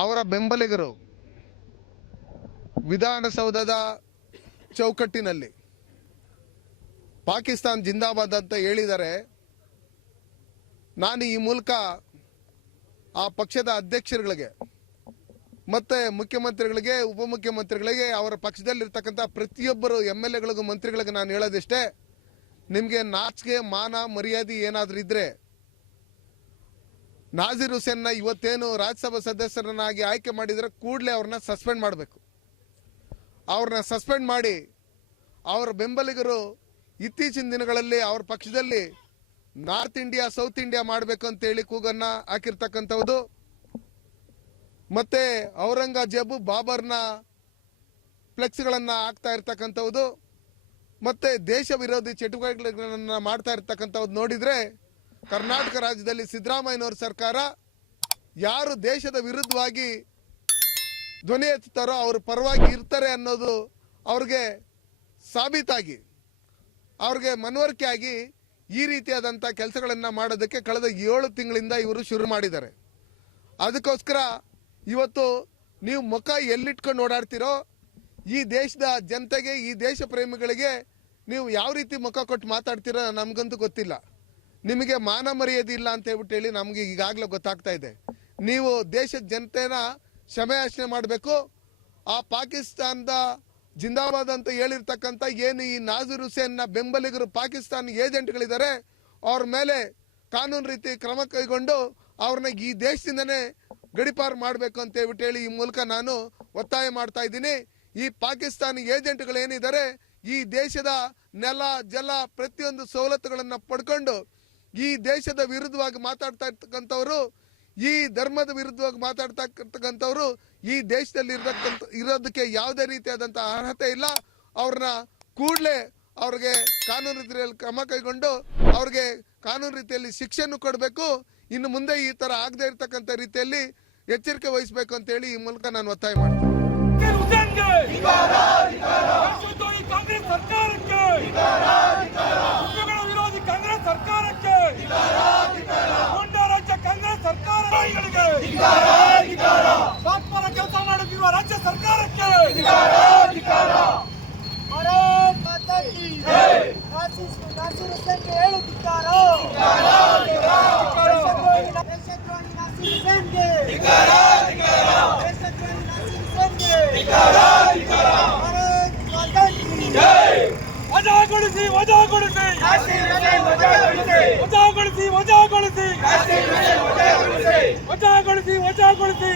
ಅವರ ಬೆಂಬಲಿಗರು ವಿಧಾನಸೌಧದ ಚೌಕಟ್ಟಿನಲ್ಲಿ ಪಾಕಿಸ್ತಾನ್ ಜಿಂದಾಬಾದ್ ಅಂತ ಹೇಳಿದರೆ, ನಾನು ಈ ಮೂಲಕ ಆ ಪಕ್ಷದ ಅಧ್ಯಕ್ಷರುಗಳಿಗೆ ಮತ್ತೆ ಮುಖ್ಯಮಂತ್ರಿಗಳಿಗೆ, ಉಪಮುಖ್ಯಮಂತ್ರಿಗಳಿಗೆ, ಅವರ ಪಕ್ಷದಲ್ಲಿರ್ತಕ್ಕಂಥ ಪ್ರತಿಯೊಬ್ಬರು MLAಗಳಿಗೂ ಮಂತ್ರಿಗಳಿಗೆ ನಾನು ಹೇಳೋದಿಷ್ಟೇ, ನಿಮಗೆ ನಾಚಿಕೆ ಮಾನ ಮರ್ಯಾದೆ ಏನಾದರೂ ಇದ್ರೆ ನಾಜೀರ್ ಹುಸೇನ್ನ ಇವತ್ತೇನು ರಾಜ್ಯಸಭಾ ಸದಸ್ಯರನ್ನಾಗಿ ಆಯ್ಕೆ ಮಾಡಿದರೆ ಕೂಡಲೇ ಅವ್ರನ್ನ ಸಸ್ಪೆಂಡ್ ಮಾಡಬೇಕು. ಅವ್ರನ್ನ ಸಸ್ಪೆಂಡ್ ಮಾಡಿ ಅವರ ಬೆಂಬಲಿಗರು ಇತ್ತೀಚಿನ ದಿನಗಳಲ್ಲಿ ಅವ್ರ ಪಕ್ಷದಲ್ಲಿ ನಾರ್ತ್ ಇಂಡಿಯಾ ಸೌತ್ ಇಂಡಿಯಾ ಮಾಡಬೇಕು ಅಂತೇಳಿ ಕೂಗನ್ನ ಹಾಕಿರ್ತಕ್ಕಂಥದ್ದು, ಮತ್ತೆ ಔರಂಗಜೇಬು ಬಾಬರ್ನ ಫ್ಲೆಕ್ಸ್ಗಳನ್ನು ಹಾಕ್ತಾ ಇರ್ತಕ್ಕಂಥದ್ದು, ಮತ್ತೆ ದೇಶ ವಿರೋಧಿ ಚಟುವಟಿಕೆಗಳನ್ನು ಮಾಡ್ತಾ ಇರ್ತಕ್ಕಂಥದ್ದು ನೋಡಿದ್ರೆ, ಕರ್ನಾಟಕ ರಾಜ್ಯದಲ್ಲಿ ಸಿದ್ದರಾಮಯ್ಯನವರ ಸರ್ಕಾರ ಯಾರು ದೇಶದ ವಿರುದ್ಧವಾಗಿ ಧ್ವನಿ ಎತ್ತುತ್ತಾರೋ ಅವ್ರ ಪರವಾಗಿ ಇರ್ತಾರೆ ಅನ್ನೋದು ಅವ್ರಿಗೆ ಸಾಬೀತಾಗಿ, ಅವ್ರಿಗೆ ಮನವರಿಕೆ ಆಗಿ ಈ ರೀತಿಯಾದಂಥ ಕೆಲಸಗಳನ್ನು ಮಾಡೋದಕ್ಕೆ ಕಳೆದ 7 ತಿಂಗಳಿಂದ ಇವರು ಶುರು ಮಾಡಿದ್ದಾರೆ. ಅದಕ್ಕೋಸ್ಕರ ಇವತ್ತು ನೀವು ಮುಖ ಎಲ್ಲಿಟ್ಕೊಂಡು ಓಡಾಡ್ತಿರೋ, ಈ ದೇಶದ ಜನತೆಗೆ, ಈ ದೇಶ ಪ್ರೇಮಿಗಳಿಗೆ ನೀವು ಯಾವ ರೀತಿ ಮುಖ ಕೊಟ್ಟು ಮಾತಾಡ್ತಿರೋ ನಮಗಂತೂ ಗೊತ್ತಿಲ್ಲ. ನಿಮಗೆ ಮಾನ ಮರ್ಯಾದೆ ಇಲ್ಲ ಅಂತ ಹೇಳಿ ನಮಗೆ ಈಗಾಗಲೇ ಗೊತ್ತಾಗ್ತಾ ಇದೆ. ನೀವು ದೇಶದ ಜನತೆನ ಕ್ಷಮೆಯಾಚನೆ ಮಾಡಬೇಕು. ಆ ಪಾಕಿಸ್ತಾನದ ಜಿಂದಾಬಾದ್ ಅಂತ ಹೇಳಿರ್ತಕ್ಕಂಥ ಏನು ಈ ನಾಜೀರ್ ಹುಸೇನ್ನ ಬೆಂಬಲಿಗರು ಪಾಕಿಸ್ತಾನ ಏಜೆಂಟ್ಗಳಿದ್ದಾರೆ, ಅವ್ರ ಮೇಲೆ ಕಾನೂನು ರೀತಿ ಕ್ರಮ ಕೈಗೊಂಡು ಅವ್ರನ್ನ ಈ ದೇಶದಿಂದನೇ ಗಡಿಪಾರು ಮಾಡಬೇಕು ಅಂತ ಹೇಳಿ ಈ ಮೂಲಕ ನಾನು ಒತ್ತಾಯ ಮಾಡ್ತಾ ಇದ್ದೀನಿ. ಈ ಪಾಕಿಸ್ತಾನಿ ಏಜೆಂಟ್ಗಳು ಏನಿದ್ದಾರೆ, ಈ ದೇಶದ ನೆಲ ಜಲ ಪ್ರತಿಯೊಂದು ಸವಲತ್ತುಗಳನ್ನು ಪಡ್ಕೊಂಡು ಈ ದೇಶದ ವಿರುದ್ಧವಾಗಿ ಮಾತಾಡ್ತಾ ಇರ್ತಕ್ಕಂಥವ್ರು, ಈ ಧರ್ಮದ ವಿರುದ್ಧವಾಗಿ ಮಾತಾಡ್ತಾ ಇರ್ತಕ್ಕಂಥವ್ರು ಈ ದೇಶದಲ್ಲಿ ಇರೋದಕ್ಕೆ ಯಾವುದೇ ರೀತಿಯಾದಂಥ ಅರ್ಹತೆ ಇಲ್ಲ. ಅವ್ರನ್ನ ಕೂಡಲೇ ಅವ್ರಿಗೆ ಕಾನೂನು ರೀತಿಯಲ್ಲಿ ಕ್ರಮ ಕೈಗೊಂಡು ಅವ್ರಿಗೆ ಕಾನೂನು ರೀತಿಯಲ್ಲಿ ಶಿಕ್ಷೆಯನ್ನು ಕೊಡಬೇಕು. ಇನ್ನು ಮುಂದೆ ಈ ತರ ಆಗದೆ ಇರತಕ್ಕಂಥ ರೀತಿಯಲ್ಲಿ ಎಚ್ಚರಿಕೆ ವಹಿಸಬೇಕು ಅಂತ ಹೇಳಿ ಈ ಮೂಲಕ ನಾನು ಒತ್ತಾಯ ಮಾಡ್ತೀನಿ. ಕೆಲಸ ಮಾಡುತ್ತಿರುವ ರಾಜ್ಯ ಸರ್ಕಾರಕ್ಕೆ ವಜಾಗೊಳಿಸಿ ವಜಾಗೊಳಿಸಿ ವಜಾಗೊಳಿಸಿ ವಜಾಗೊಳಿಸಿ ವಜಾಗೊಳಿಸಿ ವಜಾಗೊಳಿಸಿ